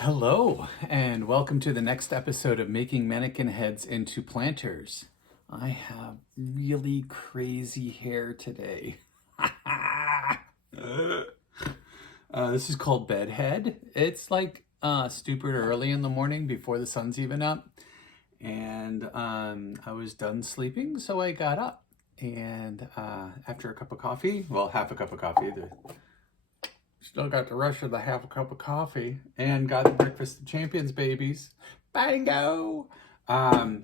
Hello, and welcome to the next episode of Making Mannequin Heads into Planters. I have really crazy hair today. This is called bedhead. It's like stupid early in the morning before the sun's even up. And I was done sleeping, so I got up. And after a cup of coffee, well, half a cup of coffee, still got the rest of the half a cup of coffee and got the breakfast of champions babies. Bingo! I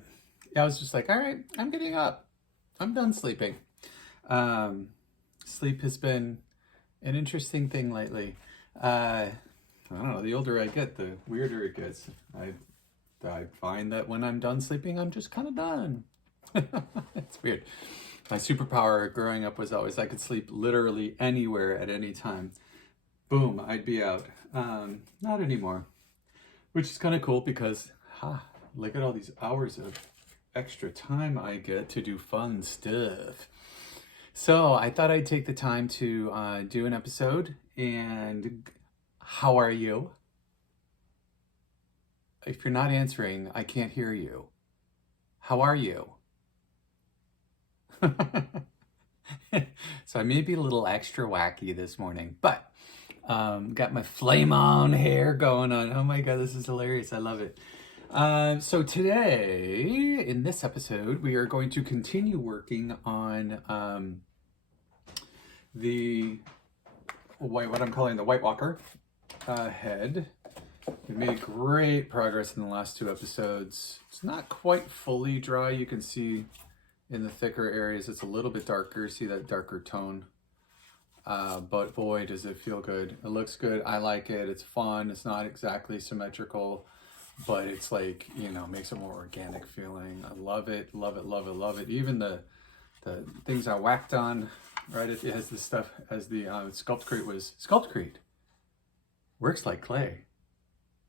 was just like, all right, I'm getting up. I'm done sleeping. Sleep has been an interesting thing lately. I don't know, the older I get, the weirder it gets. I find that when I'm done sleeping, I'm just kind of done. It's weird. My superpower growing up was always I could sleep literally anywhere at any time. Boom, I'd be out. Not anymore, which is kind of cool because, look at all these hours of extra time I get to do fun stuff. So I thought I'd take the time to do an episode. And how are you? If you're not answering, I can't hear you. How are you? So I may be a little extra wacky this morning, but got my flame on hair going on. Oh my God, this is hilarious. I love it. So today, in this episode, we are going to continue working on what I'm calling the White Walker head. We made great progress in the last two episodes. It's not quite fully dry. You can see in the thicker areas, it's a little bit darker. See that darker tone? But boy, does it feel good. It looks good. I like it. It's fun. It's not exactly symmetrical, but it's like, makes a more organic feeling. I love it, love it, love it, love it. Even the things I whacked on, right? It has the stuff as the SculptCrete was. SculptCrete works like clay,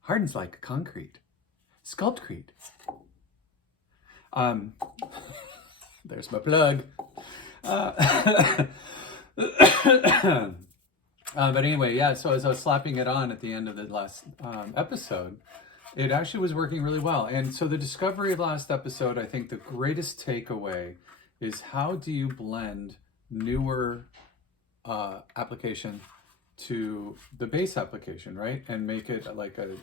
hardens like concrete. SculptCrete. There's my plug. But anyway, yeah, so as I was slapping it on at the end of the last episode, it actually was working really well. And so the discovery of last episode, I think the greatest takeaway is how do you blend newer application to the base application, right? And make it like a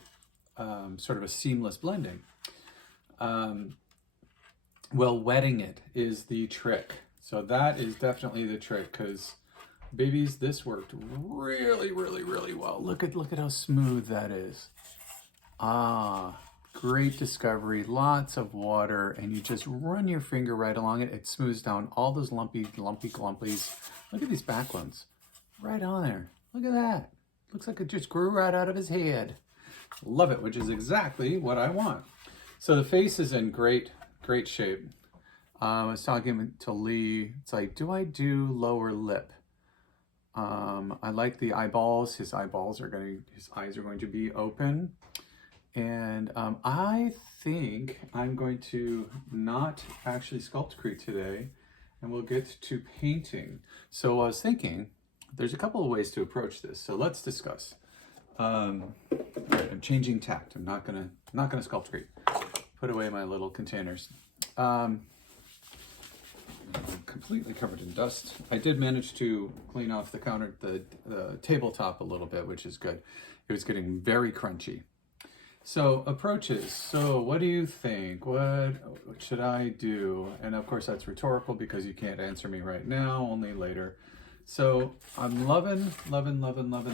sort of a seamless blending. Well, wetting it is the trick. So that is definitely the trick because babies, this worked really, really, really well. Look at how smooth that is. Great discovery. Lots of water, and you just run your finger right along it. It smooths down all those lumpy glumpies. Look at these back ones. Right on there. Look at that. Looks like it just grew right out of his head. Love it, which is exactly what I want. So the face is in great shape. I was talking to Lee. It's like, do I do lower lip? I like the eyeballs. His eyes are going to be open. And I think I'm going to not actually SculptCrete today, and we'll get to painting. So I was thinking, there's a couple of ways to approach this. So let's discuss. All right, I'm changing tact. I'm not gonna SculptCrete. Put away my little containers. I'm completely covered in dust. I did manage to clean off the tabletop a little bit, which is good. It was getting very crunchy. So approaches. So what do you think? What should I do? And of course that's rhetorical because you can't answer me right now, only later. So I'm loving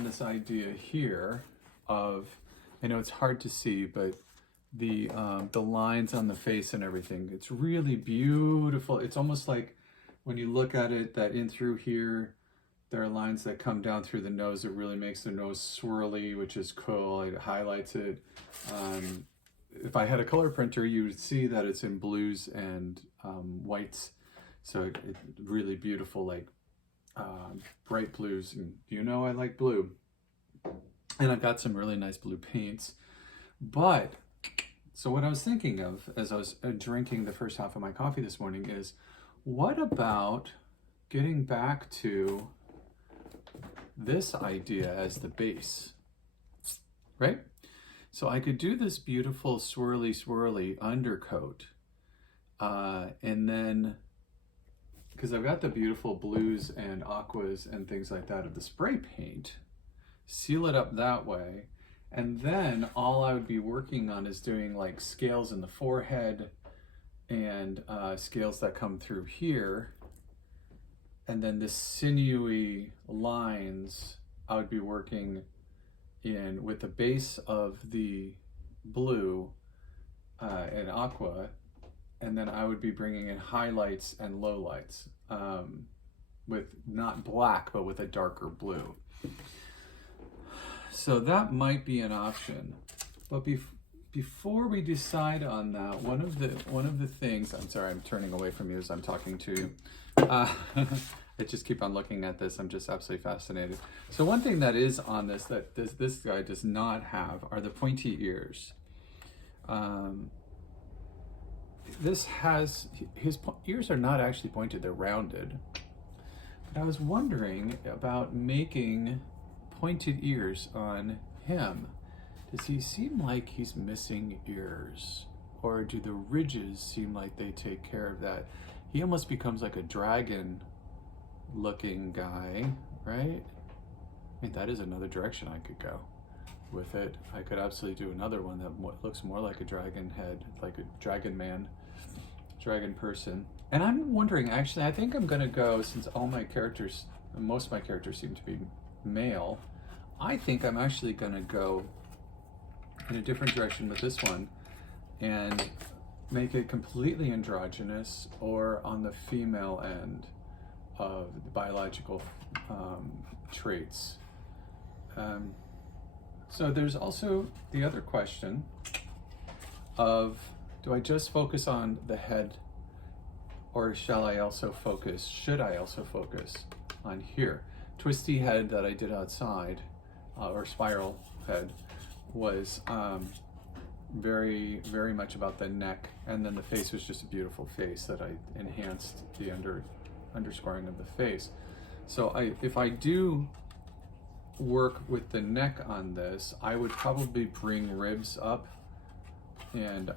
this idea here of, I know it's hard to see, but the lines on the face and everything, it's really beautiful. It's almost like when you look at it, that in through here, there are lines that come down through the nose. It really makes the nose swirly, which is cool. It highlights it. If I had a color printer, you would see that it's in blues and whites. So it's really beautiful, like bright blues. And I like blue. And I've got some really nice blue paints. But so what I was thinking of as I was drinking the first half of my coffee this morning is, what about getting back to this idea as the base, right? So I could do this beautiful swirly swirly undercoat, and then, because I've got the beautiful blues and aquas and things like that of the spray paint, seal it up that way, and then all I would be working on is doing like scales in the forehead and scales that come through here, and then the sinewy lines I would be working in with the base of the blue and aqua, and then I would be bringing in highlights and lowlights with not black but with a darker blue. So that might be an option, but before we decide on that, one of the things, I'm sorry, I'm turning away from you as I'm talking to you. I just keep on looking at this. I'm just absolutely fascinated. So one thing that is on this that this guy does not have are the pointy ears. This has, his ears are not actually pointed, they're rounded. But I was wondering about making pointed ears on him. Does he seem like he's missing ears? Or do the ridges seem like they take care of that? He almost becomes like a dragon looking guy, right? I mean, that is another direction I could go with it. I could absolutely do another one that looks more like a dragon head, like a dragon man, dragon person. And I'm wondering, actually, I think I'm gonna go, since all my characters, most of my characters seem to be male, I think I'm actually gonna go in a different direction with this one and make it completely androgynous or on the female end of the biological traits. So there's also the other question of, do I just focus on the head, or should I also focus on here? Twisty head that I did outside, or spiral head, was very, very much about the neck, and then the face was just a beautiful face that I enhanced the underscoring of the face. So if I do work with the neck on this, I would probably bring ribs up and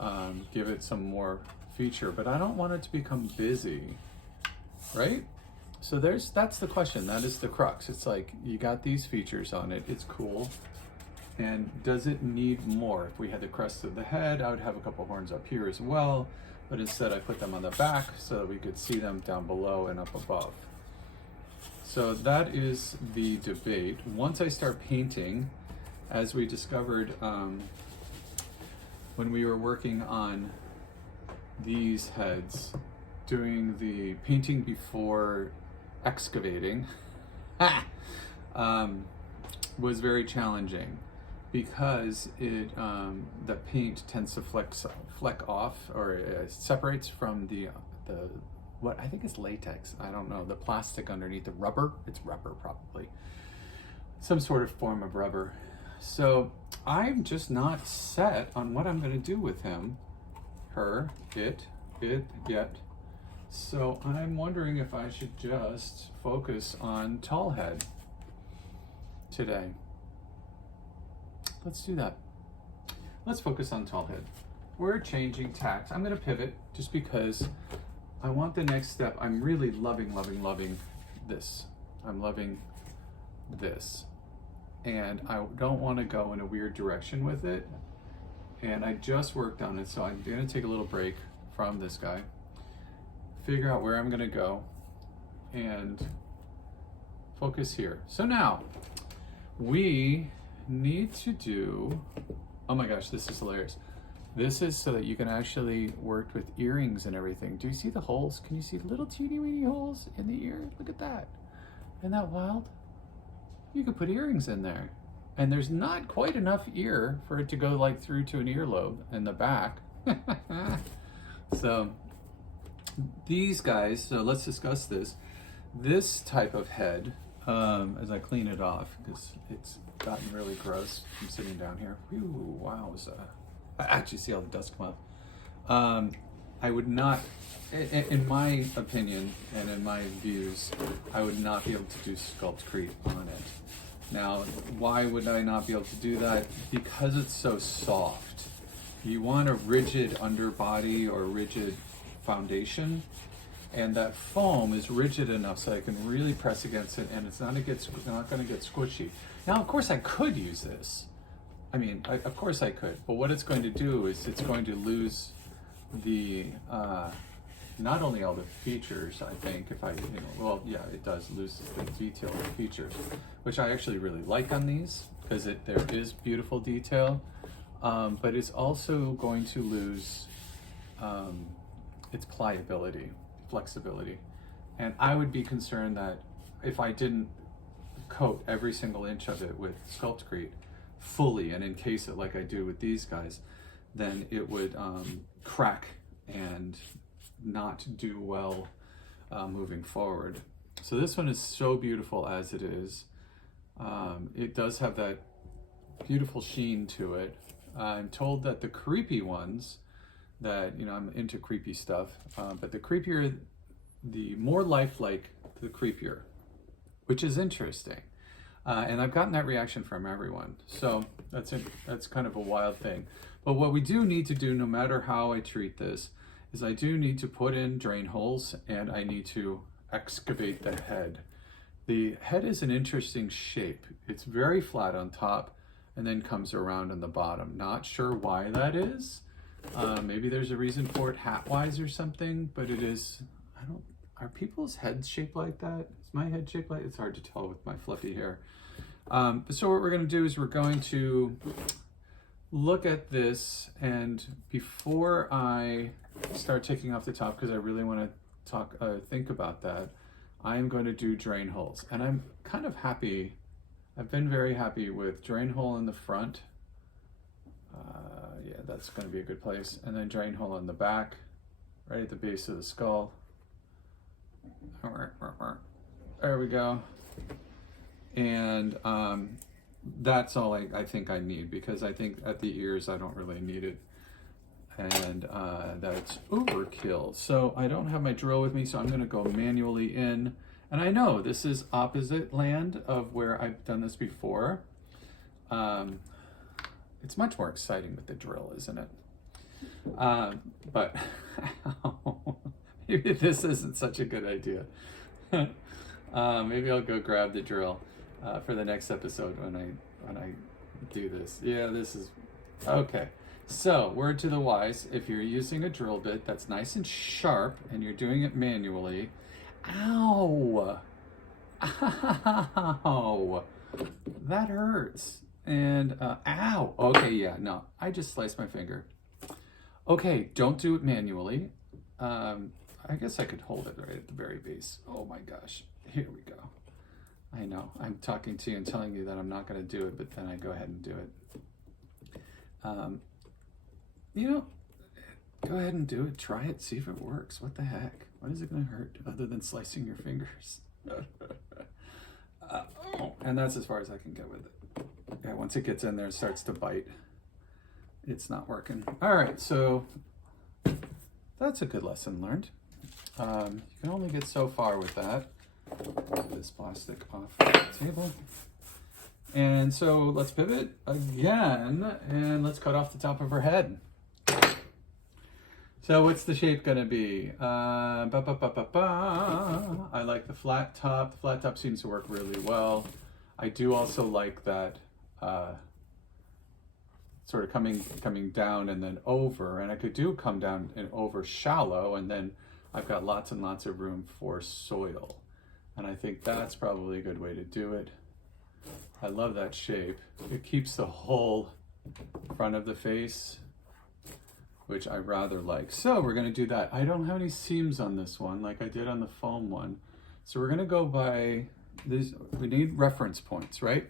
give it some more feature, but I don't want it to become busy, right? So that's the question. That is the crux. It's like, you got these features on it, it's cool, and does it need more? If we had the crest of the head, I would have a couple horns up here as well, but instead I put them on the back so that we could see them down below and up above. So that is the debate. Once I start painting, as we discovered when we were working on these heads, doing the painting before excavating was very challenging, because it the paint tends to fleck off, or it separates from the what I think is latex, I don't know, the plastic underneath the rubber. It's rubber, probably some sort of form of rubber. So I'm just not set on what I'm going to do with him, her, it yet. So I'm wondering if I should just focus on tall head today. Let's do that. Let's focus on tall head. We're changing tacks. I'm going to pivot just because I want the next step. I'm really loving this. I'm loving this. And I don't want to go in a weird direction with it. And I just worked on it, so I'm going to take a little break from this guy, figure out where I'm going to go, and focus here. So now we need to do, oh my gosh, this is hilarious. This is so that you can actually work with earrings and everything. Do you see the holes? Can you see little teeny weeny holes in the ear? Look at that. Isn't that wild? You could put earrings in there. And there's not quite enough ear for it to go like through to an earlobe in the back. So these guys, so let's discuss this. This type of head, as I clean it off, because it's gotten really gross from sitting down here. Whew, wow, I actually see all the dust come up. I would not, in my opinion and in my views, I would not be able to do SculptCrete on it. Now, why would I not be able to do that? Because it's so soft. You want a rigid underbody or rigid foundation, and that foam is rigid enough so I can really press against it, and it's not going to get squishy. Now, of course, I could use this. I mean, of course I could, but what it's going to do is it's going to lose the not only all the features, I think, if I, well, yeah, it does lose the detail of the features, which I actually really like on these, because there is beautiful detail, but it's also going to lose its pliability, flexibility. And I would be concerned that if I didn't coat every single inch of it with SculptCrete fully and encase it like I do with these guys, then it would crack and not do well moving forward. So this one is so beautiful as it is. It does have that beautiful sheen to it. I'm told that the creepy ones, that, I'm into creepy stuff, but the creepier, the more lifelike, the creepier, which is interesting. And I've gotten that reaction from everyone. So that's kind of a wild thing. But what we do need to do, no matter how I treat this, is I do need to put in drain holes, and I need to excavate the head. The head is an interesting shape. It's very flat on top and then comes around on the bottom. Not sure why that is. Maybe there's a reason for it hat-wise or something, but it is, are people's heads shaped like that? Is my head shaped like, it's hard to tell with my fluffy hair. So what we're gonna do is we're going to look at this, and before I start taking off the top, because I really want to think about that, I am going to do drain holes. And I'm kind of happy, I've been very happy with drain hole in the front. Yeah, that's going to be a good place. And then drain hole in the back, right at the base of the skull. There we go. And that's all I think I need, because I think at the ears I don't really need it, and that's overkill. So I don't have my drill with me, so I'm going to go manually in. And I know this is opposite land of where I've done this before. It's much more exciting with the drill, isn't it? But maybe this isn't such a good idea. Maybe I'll go grab the drill for the next episode when I do this. Yeah, this is okay. So, word to the wise, if you're using a drill bit that's nice and sharp and you're doing it manually, ow, that hurts. And ow. Okay, yeah, no, I just sliced my finger. Okay, don't do it manually. I guess I could hold it right at the very base. Oh my gosh, here we go. I know, I'm talking to you and telling you that I'm not going to do it, but then I go ahead and do it. Go ahead and do it. Try it, see if it works. What the heck? What is it going to hurt other than slicing your fingers? And that's as far as I can get with it. Yeah, once it gets in there, it starts to bite. It's not working. All right, so that's a good lesson learned. You can only get so far with that. Get this plastic off the table. And so let's pivot again, and let's cut off the top of her head. So what's the shape gonna be? I like the flat top. The flat top seems to work really well. I do also like that sort of coming down and then over, and I could do come down and over shallow, and then I've got lots and lots of room for soil. And I think that's probably a good way to do it. I love that shape. It keeps the whole front of the face, which I rather like. So we're gonna do that. I don't have any seams on this one like I did on the foam one. So we're gonna go by this. We need reference points, right?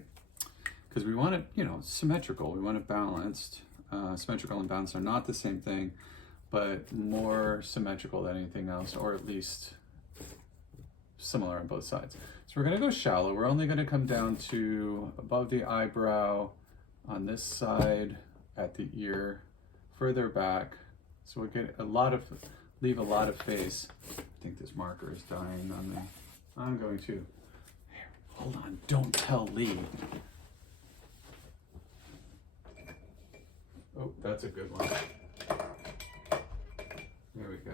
Because we want it, symmetrical. We want it balanced. Symmetrical and balanced are not the same thing, but more symmetrical than anything else, or at least similar on both sides. So we're gonna go shallow. We're only gonna come down to above the eyebrow on this side at the ear, further back. So we'll get leave a lot of face. I think this marker is dying on me. I'm going to, here, Hold on, don't tell Lee. Oh, that's a good one. There we go.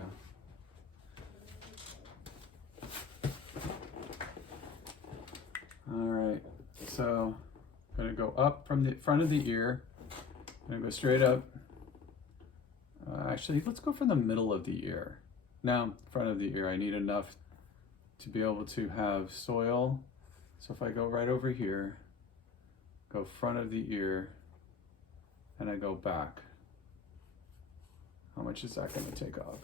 All right, so I'm gonna go up from the front of the ear. I'm gonna go straight up. Actually, let's go from the middle of the ear. Now, front of the ear, I need enough to be able to have soil. So if I go right over here, go front of the ear, and I go back, how much is that gonna take off?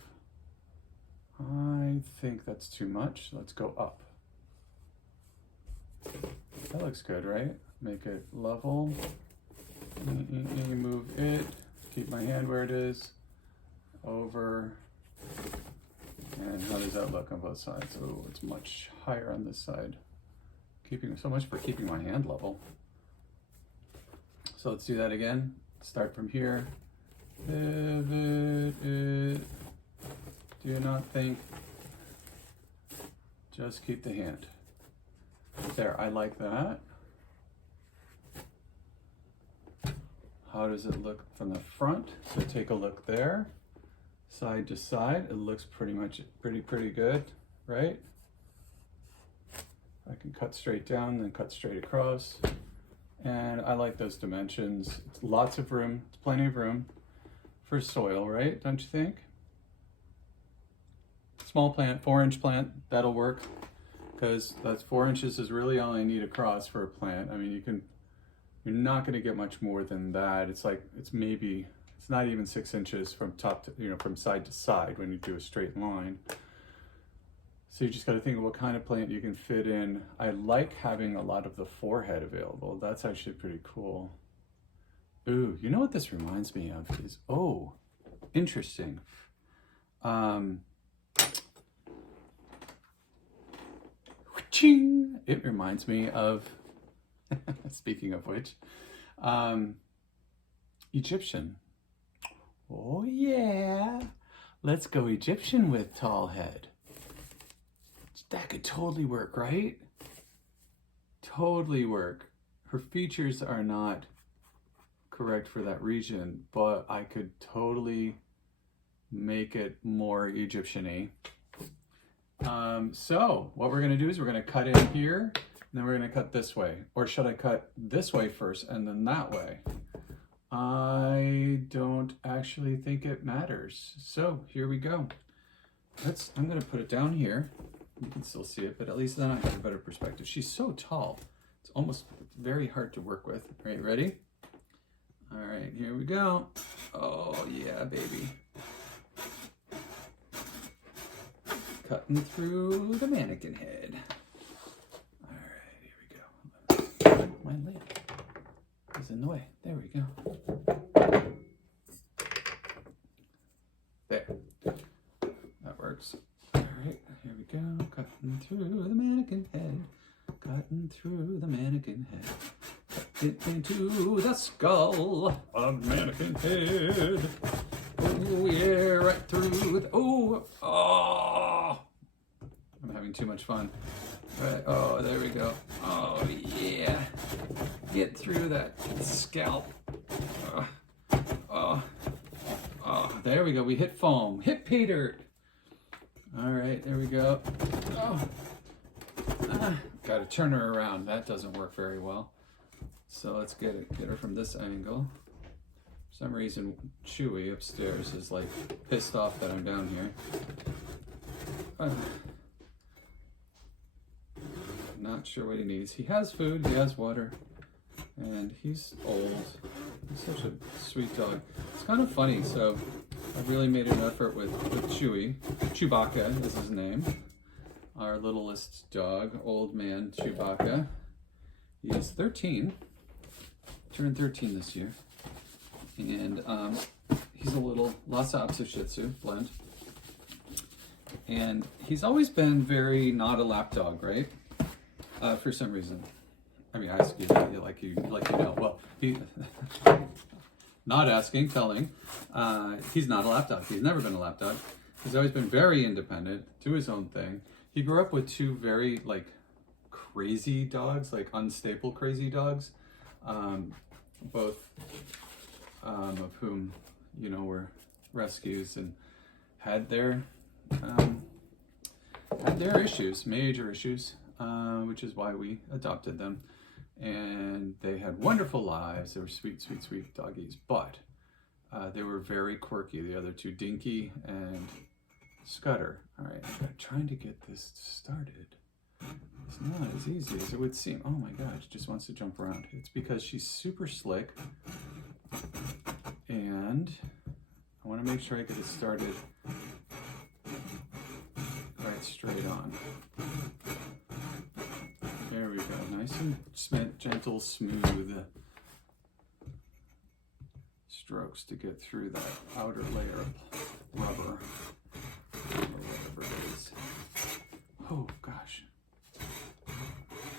I think that's too much. Let's go up. That looks good, right? Make it level. You move it, keep my hand where it is, over. And how does that look on both sides? Oh, it's much higher on this side. So much for keeping my hand level. So let's do that again. Start from here. Pivot it. Do not think. Just keep the hand. There, I like that. How does it look from the front? So take a look there. Side to side, it looks pretty good, right? I can cut straight down, then cut straight across. And I like those dimensions. It's lots of room, it's plenty of room for soil, right? Don't you think? Small plant, 4-inch plant, that'll work. Because that's 4 inches is really all I need across for a plant. I mean, you're not gonna get much more than that. It's not even 6 inches from top to, from side to side when you do a straight line. So you just got to think of what kind of plant you can fit in. I like having a lot of the forehead available. That's actually pretty cool. Ooh, you know what this reminds me of is, oh, interesting. It reminds me of, speaking of which, Egyptian. Oh yeah, let's go Egyptian with tall head. That could totally work, right? Totally work. Her features are not correct for that region, but I could totally make it more Egyptian-y. So what we're gonna do is we're gonna cut in here, and then we're gonna cut this way. Or should I cut this way first and then that way? I don't actually think it matters. So here we go. I'm gonna put it down here. You can still see it, but at least then I have a better perspective. She's so tall. It's almost very hard to work with. All right, ready? All right, here we go. Oh yeah, baby. Cutting through the mannequin head. All right, here we go. My lid is in the way. There we go. There. That works. All right, here we go. Cutting through the mannequin head. Cutting through the mannequin head. Cut it into the skull of the mannequin head. Oh yeah, right through the, oh, I'm having too much fun. Right, oh, there we go. Oh yeah, get through that scalp. There we go. We hit foam. Hit pay dirt. All right, there we go. Oh, got to turn her around. That doesn't work very well. So let's get her from this angle. For some reason, Chewy upstairs is like pissed off that I'm down here. Not sure what he needs. He has food, he has water, and he's old. He's such a sweet dog. It's kind of funny, so I've really made an effort with Chewy. Chewbacca is his name. Our littlest dog, old man Chewbacca. He is 13, turned 13 this year. And he's a little Lhasa Apso Shih Tzu blend. And he's always been very not a lap dog, right? For some reason. I mean, I ask you like you know. Well, he, not asking, telling. He's not a lap dog. He's never been a lap dog. He's always been very independent, do his own thing. He grew up with two very crazy dogs, like unstable crazy dogs, both of whom, you know, were rescues and had their issues, major issues, which is why we adopted them. And they had wonderful lives. They were sweet, sweet, sweet doggies, but they were very quirky. The other two, Dinky and Scudder. All right, I'm trying to get this started. It's not as easy as it would seem. Oh my God, she just wants to jump around. It's because she's super slick, and I want to make sure I get it started right straight on. There we go, nice and gentle, smooth strokes to get through that outer layer of rubber, or whatever it is. Oh gosh.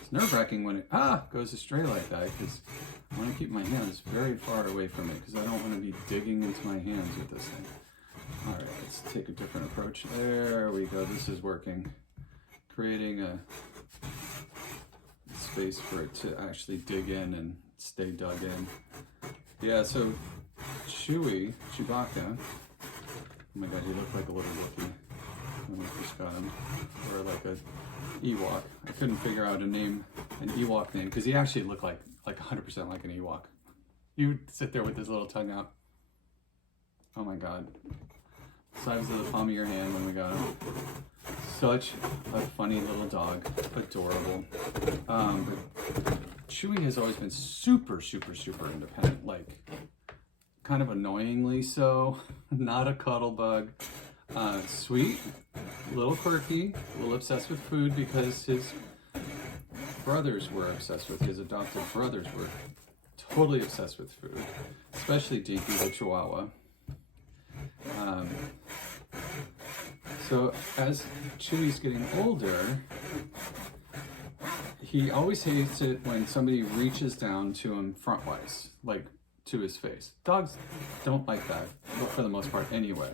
It's nerve-wracking when it goes astray like that, because I want to keep my hands very far away from it, because I don't want to be digging into my hands with this thing. All right, let's take a different approach. There we go, this is working. Creating a space for it to actually dig in and stay dug in. Yeah, so Chewbacca, oh my God, he looked like a little Wookiee when we first got him, or like a Ewok. I couldn't figure out an Ewok name, because he actually looked like 100% like an Ewok. You would sit there with his little tongue out. Oh my God. Size of the palm of your hand when we got him. Such a funny little dog, adorable. But Chewy has always been super, super, super independent, like kind of annoyingly so. Not a cuddle bug. Sweet, a little quirky, a little obsessed with food because his brothers were obsessed with, his adopted brothers were totally obsessed with food, especially Dinky the Chihuahua. So as Chewy's getting older, he always hates it when somebody reaches down to him frontwise, like to his face. Dogs don't like that, for the most part anyway.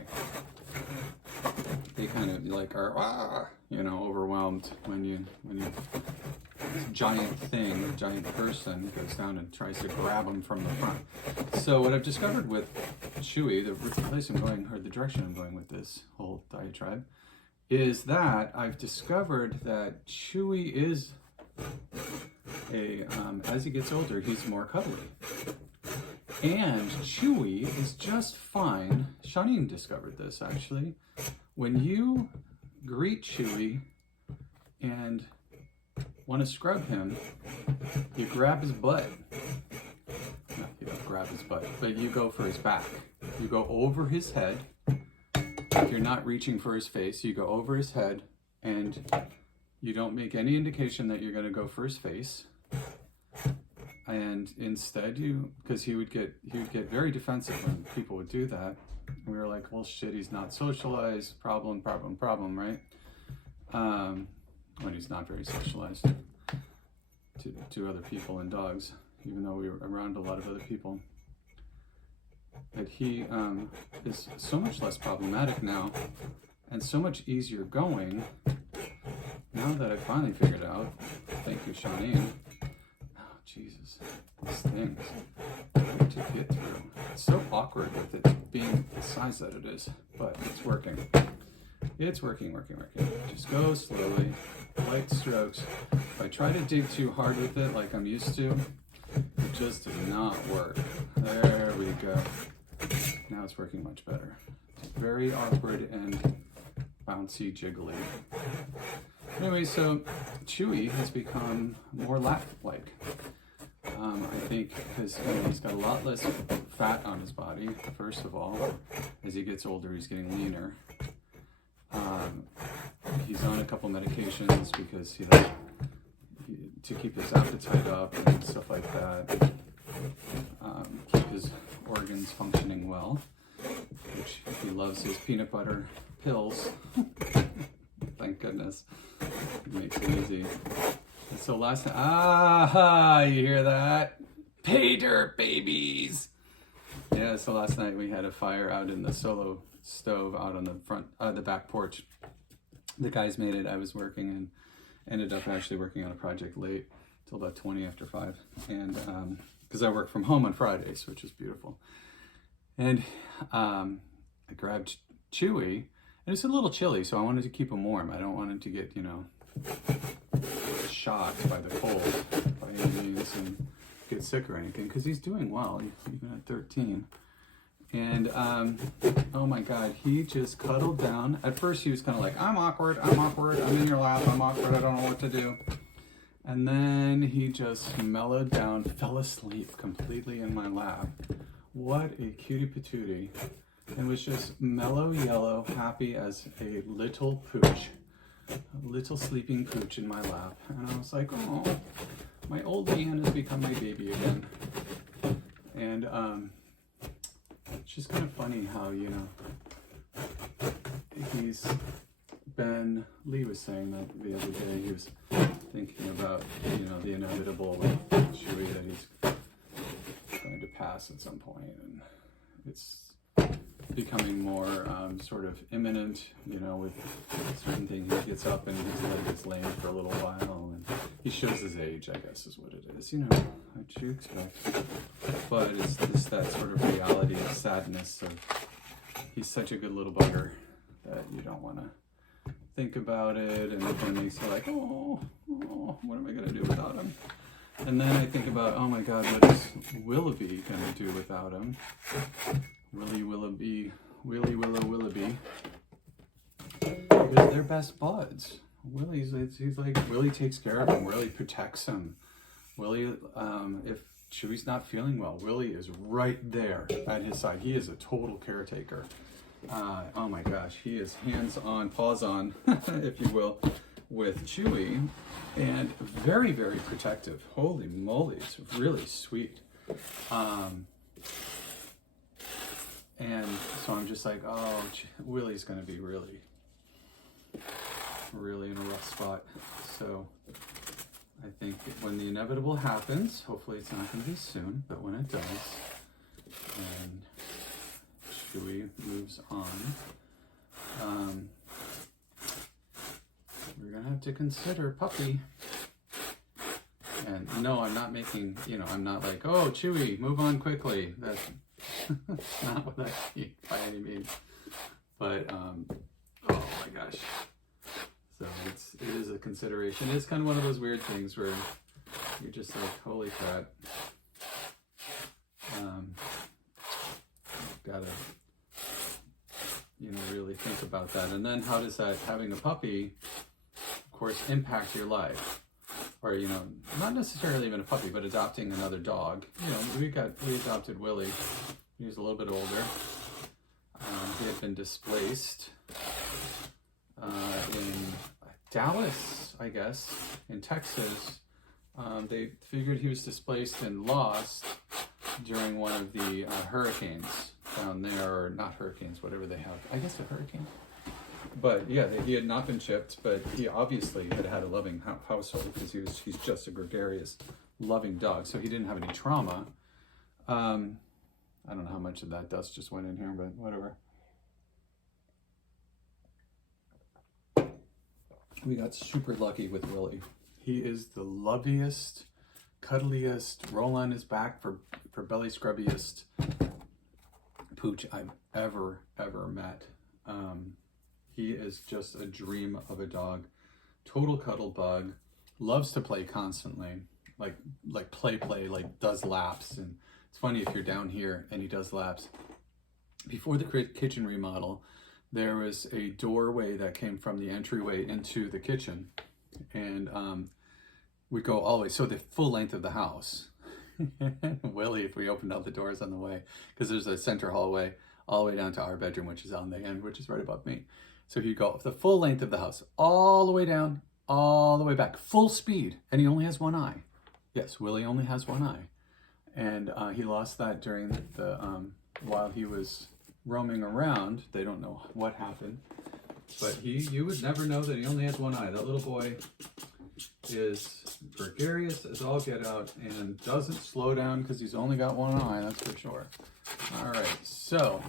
They kind of like are, you know, overwhelmed when you this giant thing, giant person goes down and tries to grab them from the front. So what I've discovered with Chewy, the place I'm going, or the direction I'm going with this whole diatribe, is that I've discovered that Chewy is as he gets older, he's more cuddly. And Chewy is just fine. Shawneen discovered this actually. When you greet Chewy and want to scrub him, you grab his butt. No, you don't grab his butt, but you go for his back. You go over his head. You're not reaching for his face. You go over his head, and you don't make any indication that you're going to go for his face. And instead because he would get very defensive when people would do that. And we were like, well, shit, he's not socialized. Problem, right? When he's not very socialized to other people and dogs, even though we were around a lot of other people. But he is so much less problematic now and so much easier going now that I finally figured out. Thank you, Shawneen. Oh, Jesus. These things hard to get through. It's so awkward with it being the size that it is, but it's working. It's working. Just go slowly, light strokes. If I try to dig too hard with it like I'm used to, it just does not work. There we go. Now it's working much better. It's very awkward and bouncy, jiggly. Anyway, so Chewy has become more lap-like. I think because he's got a lot less fat on his body, first of all. As he gets older, he's getting leaner. He's on a couple medications because to keep his appetite up and stuff like that. Keep his organs functioning well, which he loves his peanut butter pills. Thank goodness. It makes it easy. And so last night, you hear that? Pay dirt, babies! Yeah, so last night we had a fire out in the solo stove out on the front, the back porch. The guys made it, I was working, ended up actually working on a project late till about 20 after 5, and because I work from home on Fridays, which is beautiful. And I grabbed Chewy, and it's a little chilly, so I wanted to keep him warm. I don't want him to get, you know, shocked by the cold by any means and get sick or anything, because he's doing well, even at 13. And oh my God, he just cuddled down. At first he was kind of like, I'm awkward, I'm in your lap, I'm awkward, I don't know what to do. And then he just mellowed down, fell asleep completely in my lap. What a cutie patootie. And was just mellow yellow, happy as a little pooch. A little sleeping pooch in my lap. And I was like, oh, my old man has become my baby again. And it's just kind of funny how, you know, he's been, Lee was saying that the other day, he was thinking about, you know, the inevitable with Chewy, that he's going to pass at some point, and it's becoming more sort of imminent, you know, with certain things. He gets up and his leg gets lame for a little while, and he shows his age, I guess is what it is, you know, what you expect. But it's just that sort of reality of sadness of he's such a good little bugger that you don't want to think about it, and it makes you like, oh, what am I going to do without him? And then I think about, oh my God, what is Willoughby going to do without him? Willie Willoughby, Willie Willow Willoughby. Because they're best buds. He's like, Willie takes care of him. Willie protects him. Willie, if Chewy's not feeling well, Willie is right there at his side. He is a total caretaker. Oh my gosh, he is hands on, paws on, if you will, with Chewy, and very, very protective. Holy moly, it's really sweet. And so I'm just like, oh, Willie's going to be really in a rough spot. So I think when the inevitable happens, hopefully it's not going to be soon, but when it does, and Chewy moves on, we're going to have to consider puppy. And no, I'm not making, you know, I'm not like, oh, Chewy, move on quickly. That's not what I mean by any means. But, oh my gosh. So it is a consideration. It's kind of one of those weird things where you're just like, holy crap. Gotta, you know, really think about that. And then how does that, having a puppy, of course, impact your life? Or, you know, not necessarily even a puppy, but adopting another dog. You know, we adopted Willie. He was a little bit older. He had been displaced in Dallas, I guess, in Texas. They figured he was displaced and lost during one of the hurricanes down there, or not hurricanes, whatever they have. I guess a hurricane. But yeah, he had not been chipped, but he obviously had a loving household, because he's just a gregarious, loving dog. So he didn't have any trauma. I don't know how much of that dust just went in here, but whatever. We got super lucky with Willie. He is the loveliest, cuddliest, roll on his back for belly scrubbiest pooch I've ever met. He is just a dream of a dog. Total cuddle bug. Loves to play constantly. Like play, like does laps. And it's funny, if you're down here and he does laps. Before the kitchen remodel, there was a doorway that came from the entryway into the kitchen. And we go all the way, so the full length of the house. Willie, if we opened all the doors on the way, because there's a center hallway all the way down to our bedroom, which is on the end, which is right above me. So you go the full length of the house, all the way down, all the way back, full speed, and he only has one eye. Yes, Willie only has one eye. And he lost that during the, while he was roaming around. They don't know what happened, but you would never know that he only has one eye. That little boy is gregarious as all get out and doesn't slow down because he's only got one eye, that's for sure. All right, so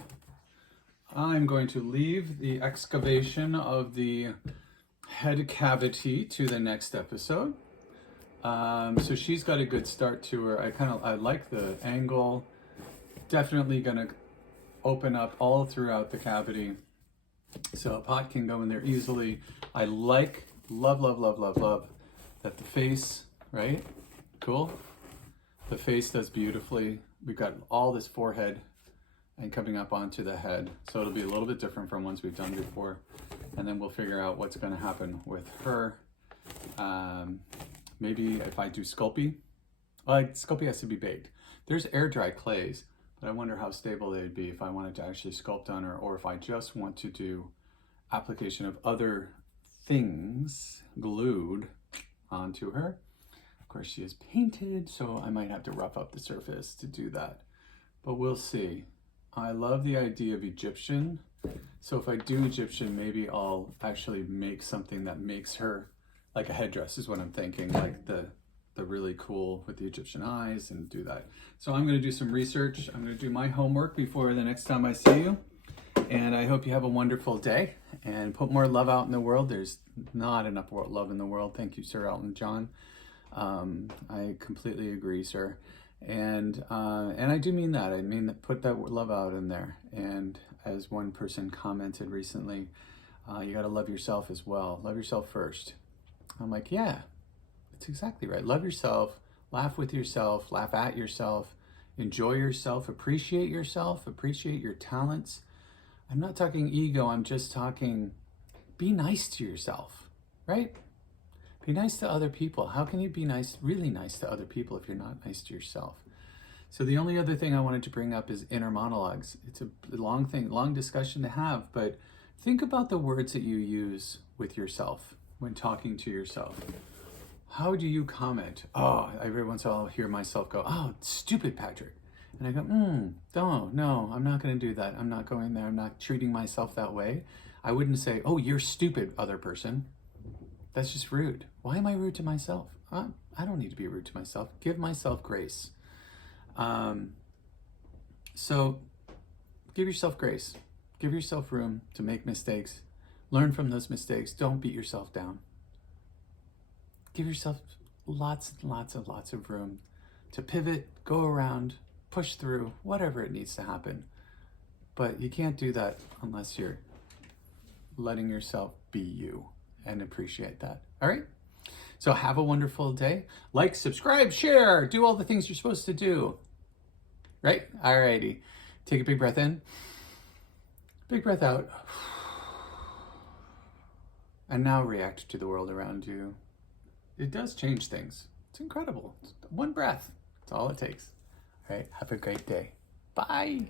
I'm going to leave the excavation of the head cavity to the next episode. So she's got a good start to her. I like the angle. Definitely gonna open up all throughout the cavity. So a pot can go in there easily. I like, love that the face, right? Cool. The face does beautifully. We've got all this forehead and coming up onto the head. So it'll be a little bit different from ones we've done before. And then we'll figure out what's gonna happen with her. Maybe if I do Sculpey, Sculpey has to be baked. There's air dry clays, but I wonder how stable they'd be if I wanted to actually sculpt on her, or if I just want to do application of other things glued onto her. Of course, she is painted, so I might have to rough up the surface to do that, but we'll see. I love the idea of Egyptian. So if I do Egyptian, maybe I'll actually make something that makes her like a headdress is what I'm thinking, like the really cool with the Egyptian eyes, and do that. So I'm gonna do some research. I'm gonna do my homework before the next time I see you. And I hope you have a wonderful day and put more love out in the world. There's not enough love in the world. Thank you, Sir Elton John. I completely agree, sir. And I do mean that. I mean, put that love out in there. And as one person commented recently, you got to love yourself as well. Love yourself first. I'm like, yeah, that's exactly right. Love yourself, laugh with yourself, laugh at yourself, enjoy yourself, appreciate your talents. I'm not talking ego, I'm just talking be nice to yourself, right? Be nice to other people. How can you be nice, really nice to other people if you're not nice to yourself? So the only other thing I wanted to bring up is inner monologues. It's a long thing, long discussion to have, but think about the words that you use with yourself when talking to yourself. How do you comment? Oh, every once in a while I'll hear myself go, oh, stupid Patrick. And I go, no, I'm not going to do that. I'm not going there. I'm not treating myself that way. I wouldn't say, oh, you're stupid, other person. That's just rude. Why am I rude to myself? I don't need to be rude to myself. Give myself grace. So give yourself grace. Give yourself room to make mistakes. Learn from those mistakes. Don't beat yourself down. Give yourself lots of room to pivot, go around, push through, whatever it needs to happen. But you can't do that unless you're letting yourself be you, and appreciate that. All right? So have a wonderful day. Like, subscribe, share, do all the things you're supposed to do. Right? All righty. Take a big breath in. Big breath out. And now react to the world around you. It does change things. It's incredible. One breath. That's all it takes. All right. Have a great day. Bye.